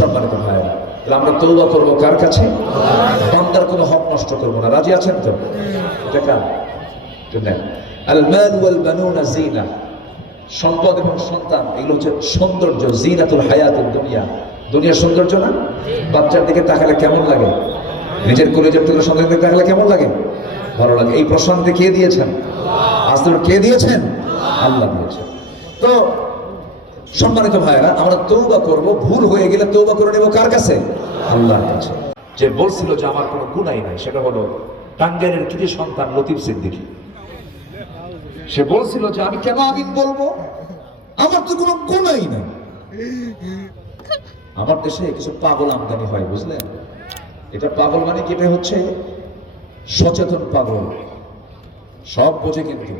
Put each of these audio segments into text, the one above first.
সম্মানিত ভাইয়েরা, তাহলে আমরা তৌবা করব কার কাছে? বান্দার কোনো হক নষ্ট করব না। রাজি আছেন তো? এটা কার? সম্পদ এবং সন্তান, এগুলো হচ্ছে সৌন্দর্য জিনাতুল হায়াতুল দুনিয়া। দুনিয়ার সৌন্দর্য না? বাচ্চার দিকে তাকালে কেমন লাগে? নিজের কলেজের থেকে দিকে তাকালে কেমন লাগে? ভালো লাগে। এই প্রশান্তি কে দিয়েছেন? আসলে কে দিয়েছেন? আল্লাহ দিয়েছেন। তো সম্মানিত ভাইয়েরা, আমরা তৌবা করব, ভুল হয়ে গেলে তৌবা করে নেব কার কাছে? আল্লাহর কাছে। যে বলছিল যে আমার কোনো গুণাই নাই, সেটা হলো টাঙ্গাইলের কৃতি সন্তান লতিফ সিদ্দিকী। সে বলছিল যে আমি কেন আমিন বলব? আমার তো কোনো গুণাই নাই। আমার দেশে কিছু পাগল আমদানি হয়, বুঝলেন? এটা পাগল মানে কি? এটা হচ্ছে সচেতন পাগল। সব বোঝে কিন্তু।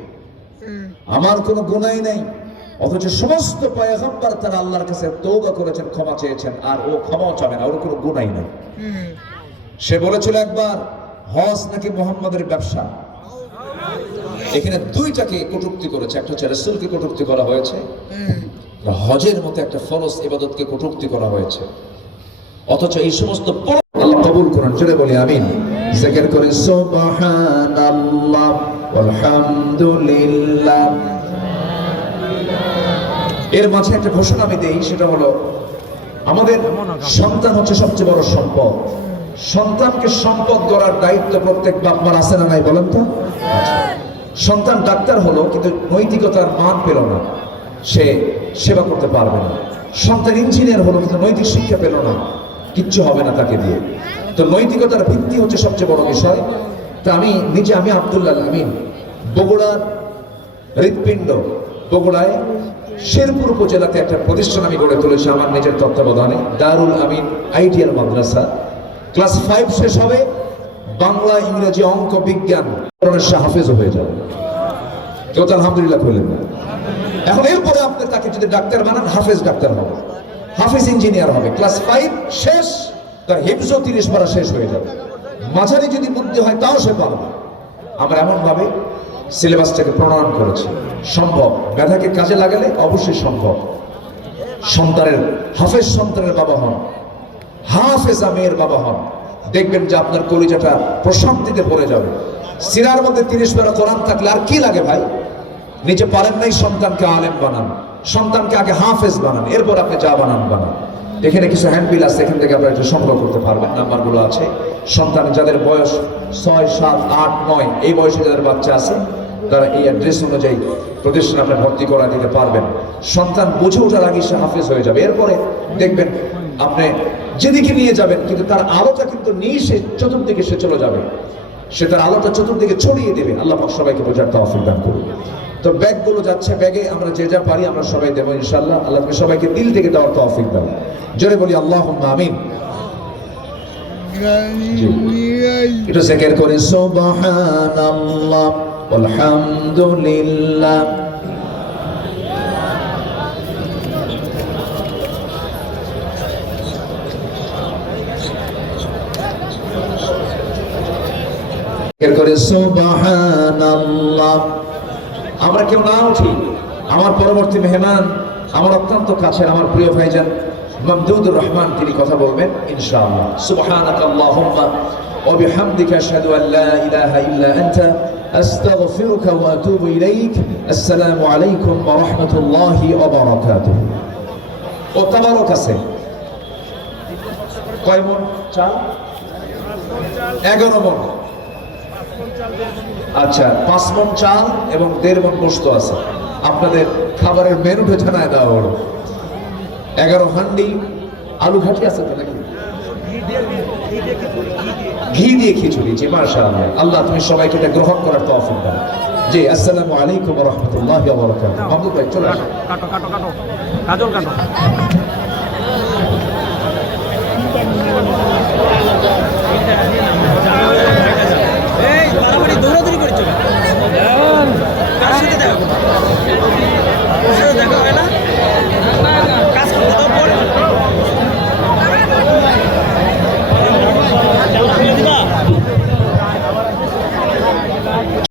আমার কোনো গুণাই নাই। অথচ সমস্ত পয়গম্বর তারা আল্লাহর কাছে তৌবা করেছেন ক্ষমা চেয়েছেন আর ও ক্ষমাও চাবে না ওর কোনো গুণাই নাই। সে বলেছিল একবার হজ নাকি মোহাম্মদের ব্যবসা? এখানে দুইটাকে কটুক্তি করেছে একটা হচ্ছে রসুলকে কটূক্তি করা হয়েছে হজের মতো একটা ফরজ ইবাদতকে কটুক্তি করা হয়েছে। অথচ এই সমস্ত আল্লাহ কবুল করেন জোরে বলি আমিন। জিকির করে সুবহানাল্লাহ আলহামদুলিল্লাহ এর মাঝে একটা ঘোষণা আমি দেই, সেটা হলো, আমাদের সন্তান হচ্ছে সবচেয়ে বড় সম্পদ। সন্তানকে সম্পদ গড়ার দায়িত্ব প্রত্যেক বাপ মার আছে না নাই বলেন তো? সন্তান ডাক্তার হলো, কিন্তু নৈতিকতার মান পেল না। সে সেবা করতে পারবে না। সন্তান ইঞ্জিনিয়ার হলো, কিন্তু নৈতিক শিক্ষা পেল না। কিচ্ছু হবে না তাকে দিয়ে। তো নৈতিকতার ভিত্তি হচ্ছে সবচেয়ে বড় বিষয়। তা আমি নিজে, আমি আব্দুল্লাহ আমিন, বগুড়ার হৃৎপিণ্ড, বগুড়ায় শেরপুর উপজেলাতে একটা প্রতিষ্ঠান আমি গড়ে তুলেছি আমার নিজের তত্ত্বাবধানে। Darul Amin ideal Madrasa. Class five শেষ হবে। বাংলা, ইংরেজি, অঙ্ক, বিজ্ঞান হাফেজও হয়ে যাবে। কেউ তো আলহামদুলিল্লাহ করলেন এখন এরপরে আপনি তাকে যদি ডাক্তার বানান, হাফেজ ডাক্তার হবে। হাফেজ ইঞ্জিনিয়ার হবে। ক্লাস ফাইভ শেষ। তার হিপসও তিরিশ পারা শেষ হয়ে যাবে। মাঝারি যদি বুদ্ধি হয়, তাও সে পারবে। আমরা এমন ভাবে সিলেবাসটাকে প্রণয়ন করেছি। সম্ভব। মেধাকে কাজে লাগালে অবশ্যই সম্ভব। সন্তানের, হাফেজ সন্তানের বাবা হন। হাফেজা মেয়ের বাবা হন। দেখবেন যে আপনার কলিজাটা প্রশান্তিতে পড়ে যাবে। সিরার মধ্যে তিরিশ বেলা কোরআন থাকলে আর কি লাগে ভাই? নিজে পারেন নাই, সন্তানকে আলেম বানান। সন্তানকে আগে হাফেজ বানান। এরপর আপনি যা বানান বানান। এখানে কিছু হ্যান্ডবিল আছে, এখান থেকে আপনারা একটু সংগ্রহ করতে পারবেন, নাম্বারগুলো আছে। সন্তান, যাদের বয়স ছয়, সাত, আট, নয়, এই বয়সে যাদের বাচ্চা আছে, তারা এই অ্যাড্রেস অনুযায়ী প্রতিষ্ঠানে আপনার ভর্তি করা দিতে পারবেন। সন্তান বুঝে ওঠার আগে সে হাফেজ হয়ে যাবে। এরপরে দেখবেন আপনি যেদিকে নিয়ে যাবেন, কিন্তু তার আলোটা কিন্তু নিয়ে সে চতুর্দিকে সে চলে যাবে। সে তার আলোটা চতুর্দিকে ছড়িয়ে দেবে। আল্লাহ সবাইকে বোঝার তৌফিক দান করুন। তো ব্যাগগুলো যাচ্ছে, ব্যাগে আমরা যে যা পারি আমরা সবাই দেবো ইনশাআল্লাহ। আল্লাহ তুমি সবাইকে দিল থেকে দেওয়ার তৌফিক দাও। জোরে বলি আল্লাহ আমিন। একটু জিকির করে সুবহানাল্লাহ, আলহামদুলিল্লাহ। করে সুবহানাল্লাহ। আমরা কেউ না উঠি। আমার পরবর্তী মেহমান, আমার অত্যন্ত কাছের আমার প্রিয় ভাইজান মামদুদুর রহমান, তিনি কথা বলবেন, ইনশাআল্লাহ। সুবহানাক আল্লাহুম্মা ওয়া বিহামদিকা আশহাদু আন লা ইলাহা ইল্লা ও আছে। কয় মন? এগারো মন। আচ্ছা পাঁচ মন চাল এবং দেড় মন গোস্ত আছে। আপনাদের খাবারের মেনুটা জানায় দেওয়া হলো এগারো হান্ডি, আলু ঘাটি আছে তো নাকি? ঘি দিয়ে খিচুড়ি, জি মাশা আল্লাহ, তুমি সবাইকে এটা গ্রহণ করার তৌফিক দাও। জি, আসসালামু আলাইকুম রাহমাতুল্লাহি মাহমুদ ভাই, চলে কাটো কাটো কাটো। কাজল কাটো।